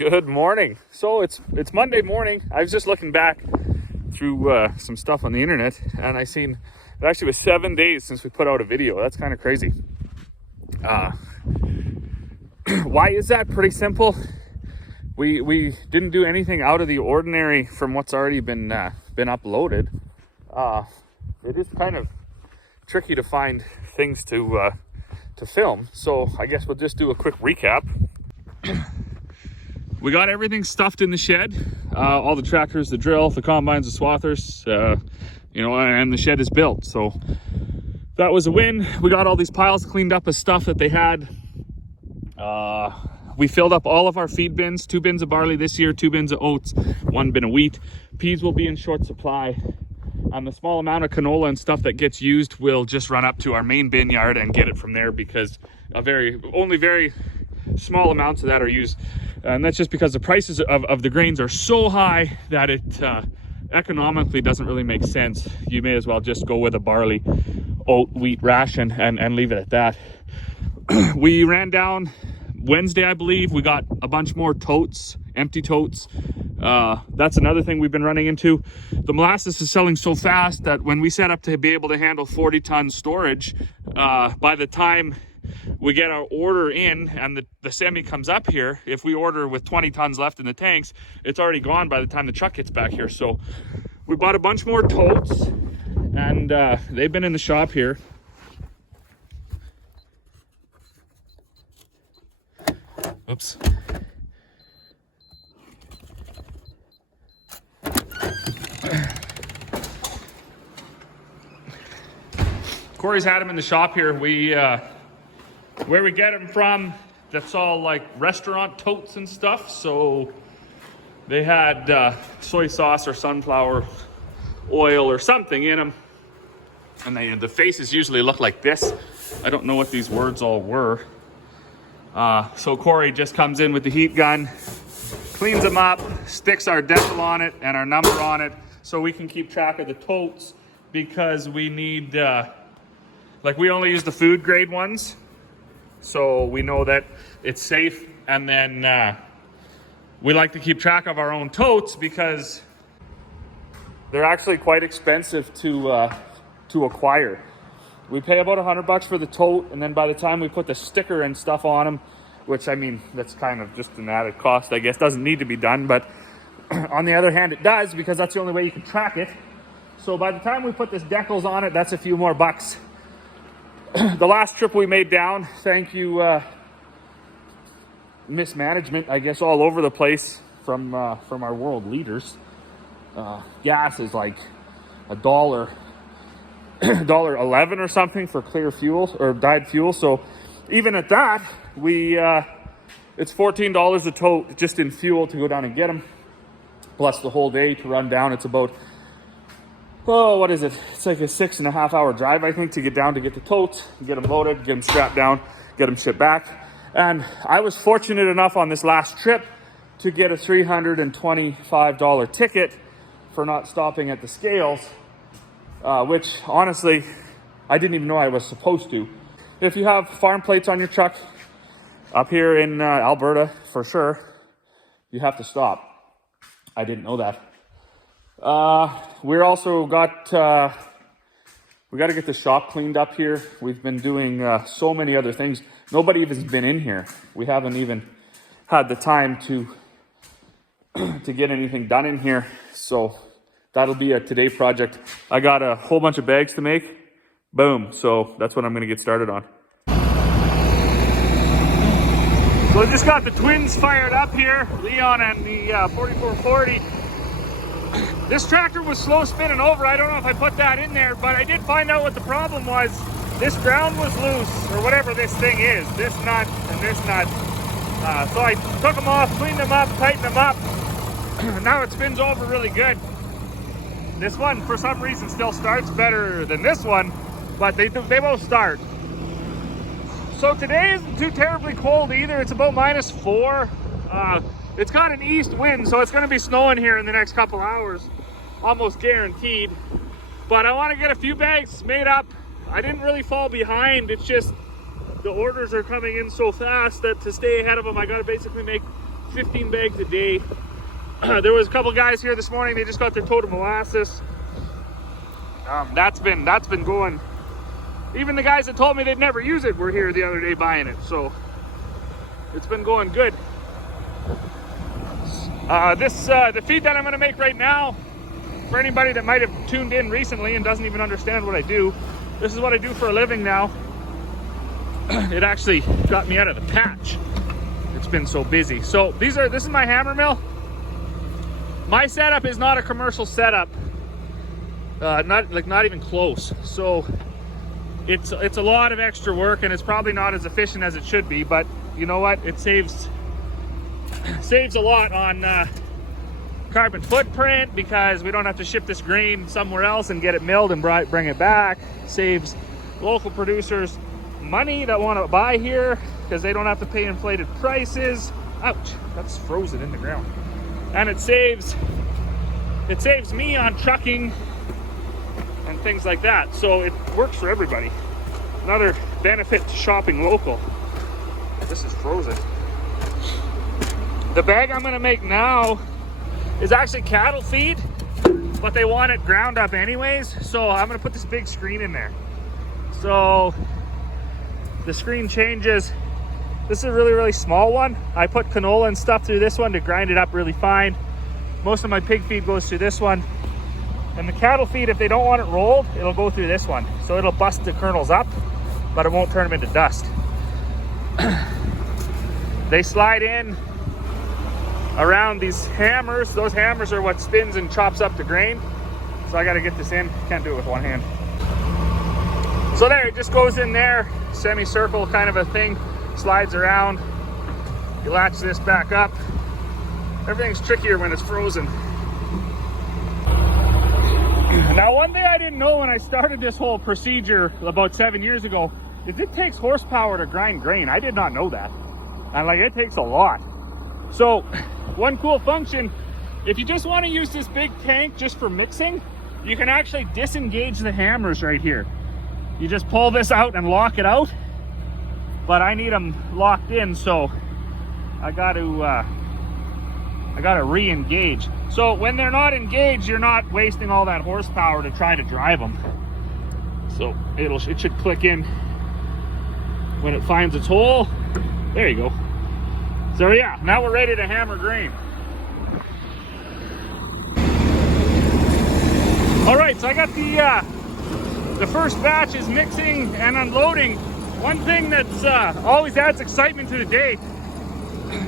Good morning. So it's Monday morning. I was just looking back through some stuff on the internet, and I seen it actually was 7 days since we put out a video. That's kind of crazy. Why is that? Pretty simple. We didn't do anything out of the ordinary from what's already been uploaded. It is kind of tricky to find things to film, so I guess we'll just do a quick recap. We got everything stuffed in the shed, all the tractors, the drill, the combines, the swathers, and the shed is built. So that was a win. We got all these piles cleaned up of stuff that they had. We filled up all of our feed bins, 2 bins of barley this year, 2 bins of oats, 1 bin of wheat. Peas will be in short supply. And the small amount of canola and stuff that gets used will just run up to our main bin yard and get it from there, because only very small amounts of that are used. And that's just because the prices of the grains are so high that it economically doesn't really make sense. You may as well just go with a barley, oat, wheat ration and leave it at that. We ran down Wednesday, I believe. We got a bunch more totes, empty totes. That's another thing we've been running into. The molasses is selling so fast that when we set up to be able to handle 40-ton storage, by the time we get our order in and the semi comes up here, if we order with 20 tons left in the tanks, it's already gone by the time the truck gets back here. So we bought a bunch more totes, and they've been in the shop here. Oops. Corey's had them in the shop here. Where we get them from, that's all like restaurant totes and stuff. So they had soy sauce or sunflower oil or something in them, and the faces usually look like this. I don't know what these words all were. So Corey just comes in with the heat gun, cleans them up, sticks our decal on it and our number on it, so we can keep track of the totes, because we need we only use the food grade ones, so we know that it's safe. And then we like to keep track of our own totes because they're actually quite expensive to acquire. We pay about $100 for the tote, and then by the time we put the sticker and stuff on them, which, I mean, that's kind of just an added cost, I guess, doesn't need to be done, but on the other hand, it does, because that's the only way you can track it. So by the time we put this decals on it, that's a few more bucks. The last trip we made down, thank you, mismanagement, I guess, all over the place from our world leaders. Gas is like $1.11 or something for clear fuel or dyed fuel. So even at that, it's $14 a tote just in fuel to go down and get them, plus the whole day to run down. It's about, what is it? It's like a 6.5 hour drive, I think, to get down to get the totes, get them loaded, get them strapped down, get them shipped back. And I was fortunate enough on this last trip to get a $325 ticket for not stopping at the scales, which honestly, I didn't even know I was supposed to. If you have farm plates on your truck, up here in Alberta, for sure, you have to stop. I didn't know that. We're also we got to get the shop cleaned up here. We've been doing so many other things. Nobody even has been in here. We haven't even had the time to get anything done in here. So that'll be a today project. I got a whole bunch of bags to make. Boom. So that's what I'm going to get started on. So I just got the twins fired up here, Leon and the 4440. This tractor was slow spinning over. I don't know if I put that in there, but I did find out what the problem was. This ground was loose, or whatever this thing is, this nut and this nut. So I took them off, cleaned them up, tightened them up. Now it spins over really good. This one, for some reason, still starts better than this one, but they both start. So today isn't too terribly cold either. It's about -4. It's got an east wind, so it's going to be snowing here in the next couple hours, almost guaranteed. But I want to get a few bags made up. I didn't really fall behind. It's just the orders are coming in so fast that to stay ahead of them, I got to basically make 15 bags a day. There was a couple guys here this morning. They just got their tote of molasses. That's been going. Even the guys that told me they'd never use it were here the other day buying it. So it's been going good. The feed that I'm going to make right now, for anybody that might have tuned in recently and doesn't even understand what I do, this is what I do for a living now. It actually got me out of the patch. It's been so busy. So this is my hammer mill. My setup is not a commercial setup. Not even close. So it's a lot of extra work, and it's probably not as efficient as it should be, but you know what? It saves a lot on carbon footprint, because we don't have to ship this grain somewhere else and get it milled and bring it back. Saves local producers money that want to buy here, because they don't have to pay inflated prices. Ouch, that's frozen in the ground. And it saves me on trucking and things like that. So it works for everybody. Another benefit to shopping local. This is frozen. The bag I'm going to make now is actually cattle feed, but they want it ground up anyways. So I'm going to put this big screen in there. So the screen changes. This is a really, really small one. I put canola and stuff through this one to grind it up really fine. Most of my pig feed goes through this one. And the cattle feed, if they don't want it rolled, it'll go through this one. So it'll bust the kernels up, but it won't turn them into dust. They slide in around these hammers. Those hammers are what spins and chops up the grain. So I got to get this in. Can't do it with one hand. So there, it just goes in there, semicircle kind of a thing, slides around. You latch this back up. Everything's trickier when it's frozen. Now, one thing I didn't know when I started this whole procedure about 7 years ago is it takes horsepower to grind grain. I did not know that. And it takes a lot. So one cool function, if you just want to use this big tank just for mixing, you can actually disengage the hammers right here. You just pull this out and lock it out, but I need them locked in, so I got to re-engage. So when they're not engaged, you're not wasting all that horsepower to try to drive them. So it should click in when it finds its hole. There you go. So yeah, now we're ready to hammer grain. All right, so I got the first batch is mixing and unloading. One thing that's always adds excitement to the day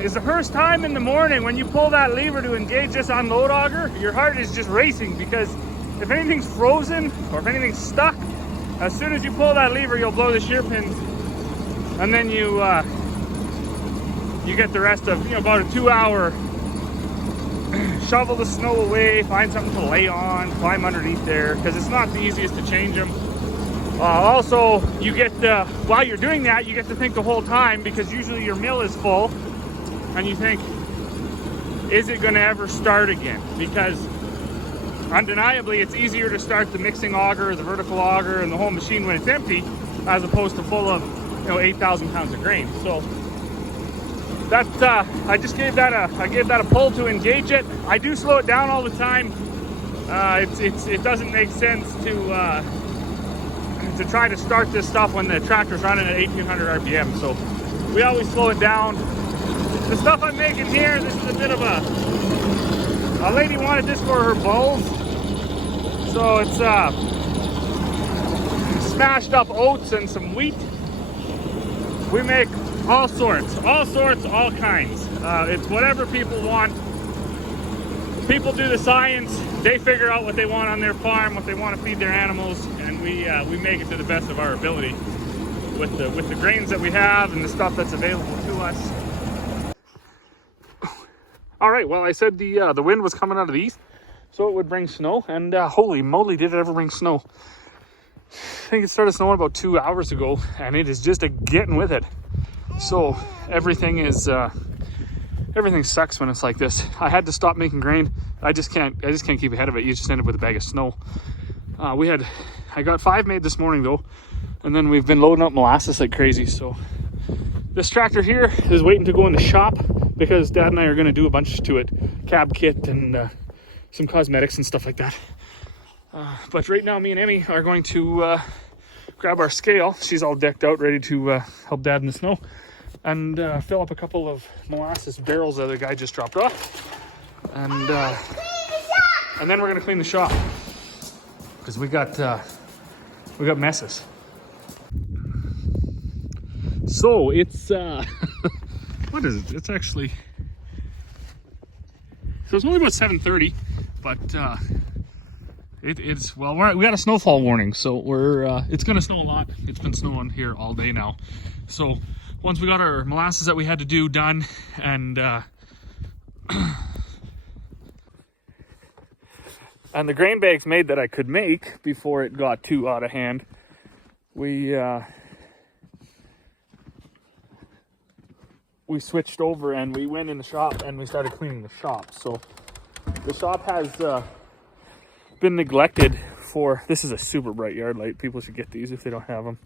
is the first time in the morning when you pull that lever to engage this unload auger, your heart is just racing, because if anything's frozen or if anything's stuck, as soon as you pull that lever, you'll blow the shear pins, and then you get the rest of about a 2-hour shovel the snow away, find something to lay on, climb underneath there, because it's not the easiest to change them. Also, you get while you're doing that, you get to think the whole time, because usually your mill is full, and you think, is it going to ever start again? Because undeniably, it's easier to start the mixing auger, the vertical auger, and the whole machine when it's empty, as opposed to full of 8,000 pounds of grain. So that I gave that a pull to engage it. I do slow it down all the time. It doesn't make sense to try to start this stuff when the tractor's running at 1,800 RPM. So we always slow it down. The stuff I'm making here, this is a bit of a lady wanted this for her bulls. So it's smashed up oats and some wheat. We make all sorts, all kinds. It's whatever people want. People do the science. They figure out what they want on their farm, what they want to feed their animals, and we make it to the best of our ability with the grains that we have and the stuff that's available to us. All right, well, I said the wind was coming out of the east, so it would bring snow, and holy moly, did it ever bring snow. I think it started snowing about 2 hours ago, and it is just getting with it. So everything sucks when it's like this. I had to stop making grain. I just can't keep ahead of it. You just end up with a bag of snow. I got 5 made this morning though, and then we've been loading up molasses like crazy. So This tractor here is waiting to go in the shop because Dad and I are going to do a bunch to it. Cab kit and some cosmetics and stuff like that. But right now, me and Emmy are going to grab our scale. She's all decked out, ready to help Dad in the snow. And fill up a couple of molasses barrels that the guy just dropped off. And then we're going to clean the shop. Because we got messes. So it's what is it? It's actually, so it's only about 7:30, but it's well, we got a snowfall warning, so it's gonna snow a lot. It's been snowing here all day now. So once we got our molasses that we had to do done, and and the grain bags made that I could make before it got too out of hand, we switched over and we went in the shop and we started cleaning the shop. So the shop has been neglected for, this is a super bright yard light. People should get these if they don't have them.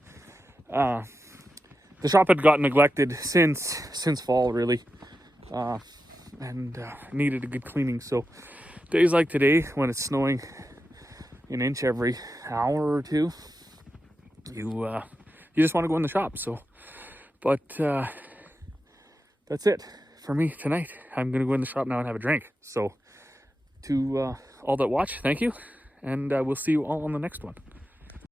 The shop had gotten neglected since fall, really, and needed a good cleaning. So days like today, when it's snowing an inch every hour or two, you just want to go in the shop. So, but that's it for me tonight. I'm going to go in the shop now and have a drink. So to all that watch, thank you. And we'll see you all on the next one.